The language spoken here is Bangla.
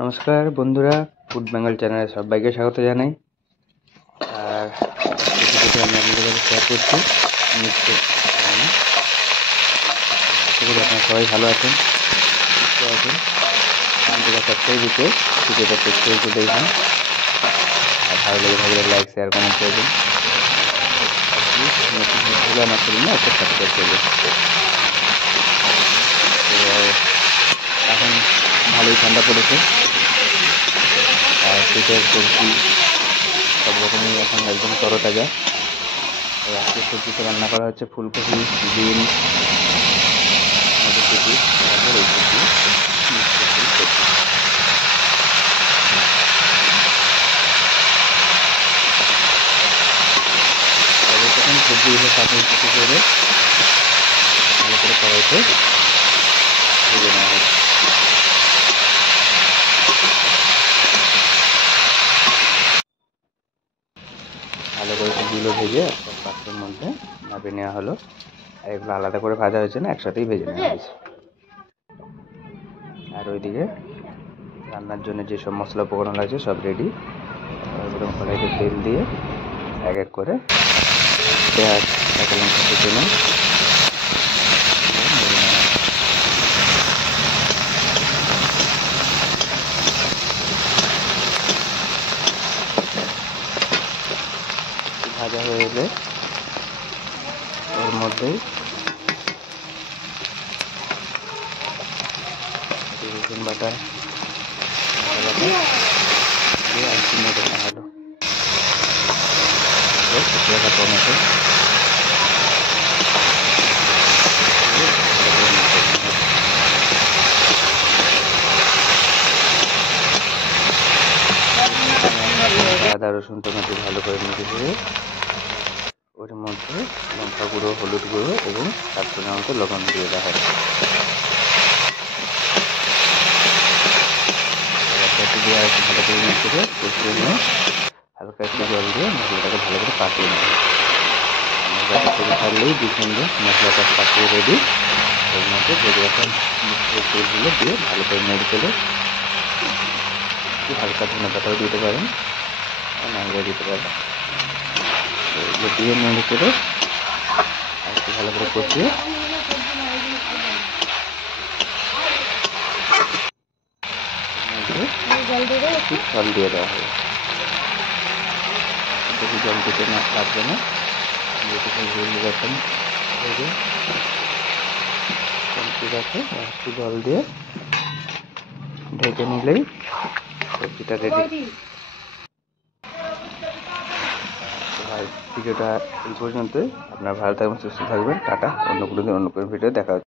নমস্কার বন্ধুরা, ফুড বেঙ্গল চ্যানেলে সবাইকে স্বাগত জানাই। আর রেসিপিটি আমি আপনাদের কাছে শেয়ার করছি মিক্সড রান্না। আশা করি আপনারা সবাই ভালো আছেন, সুস্থ আছেন। আমাদের সবটাই দিতে ভিডিওটা শেষ করে দেখবেন। আর ভালো লেগে থাকলে লাইক, শেয়ার, কমেন্ট করবেন। নতুন ভিডিওগুলো আমার চ্যানেলে একটা সাবস্ক্রাইব করবেন। তো এখন ভালোই ঠান্ডা পড়েছে, আর শীতের সবজি সব রকমই এখন একদম তরতাজা। তো আজকের সবজিতে রান্না করা হচ্ছে ফুলকপি, বিন, মটরশুঁটি, তারপর এই সবজি মিক্স সবজি। তবে তখন সবজিগুলো সাথে কিছু করে ভালো করে কড়াইতে ভেজে নেওয়া হচ্ছে। ভালো করে সবজিগুলো ভেজে একটা পাত্রের মধ্যে নামিয়ে নেওয়া হলো। আর এগুলো আলাদা করে ভাজা হয়েছে না, একসাথেই ভেজে নেওয়া হয়েছে। আর ওইদিকে রান্নার জন্য যেসব মশলা উপকরণ লাগছে সব রেডি। এরকম কড়াইতে তেল দিয়ে এক এক করে পেঁয়াজ, কাঁচা লঙ্কা কেটে নেয়। ভাজা হয়ে এলে এর মধ্যেই রসুন বাটা দিয়ে আর চিনি দেওয়া হলো, টমেটো, আদা, রসুন, টমেটো ভালো করে মিশিয়ে দিয়ে ওর মধ্যে লঙ্কা গুঁড়ো, হলুদ গুঁড়ো এবং স্বাদ মতো লবণ দিয়ে দেওয়া হয়। দিয়ে আর ভালো করে মিশিয়ে কষিয়ে নিয়ে হালকা একটু জল দিয়ে মশলাটাকে ভালো করে পাকিয়ে নেব। মশলাটা থেকে ছাড়লেই দিয়ে মশলাটা পাকিয়ে রেডি। এর মধ্যে ভেজে রাখা ফুলগুলো দিয়ে ভালো করে নেড়ে চলে একটু হালকা ধনে পাতাও দিতে পারেন, নাড়িয়ে দিতে পারেন। এগুলো দিয়ে নেড়ে চলে আর একটু ভালো করে কষিয়ে জল দিয়ে দেওয়া হবে। বেশি জল দিতে না লাগবে না, যেটুকু ঝোল রাখেন কমতি রাখে একটু জল দিয়ে ঢেকে নিলেই সবজিটা রেডি। ভিডিওটা এই পর্যন্তই। আপনারা ভালো থাকবেন, সুস্থ থাকবেন। টাটা। অন্য কোনো ভিডিও দেখা হচ্ছে।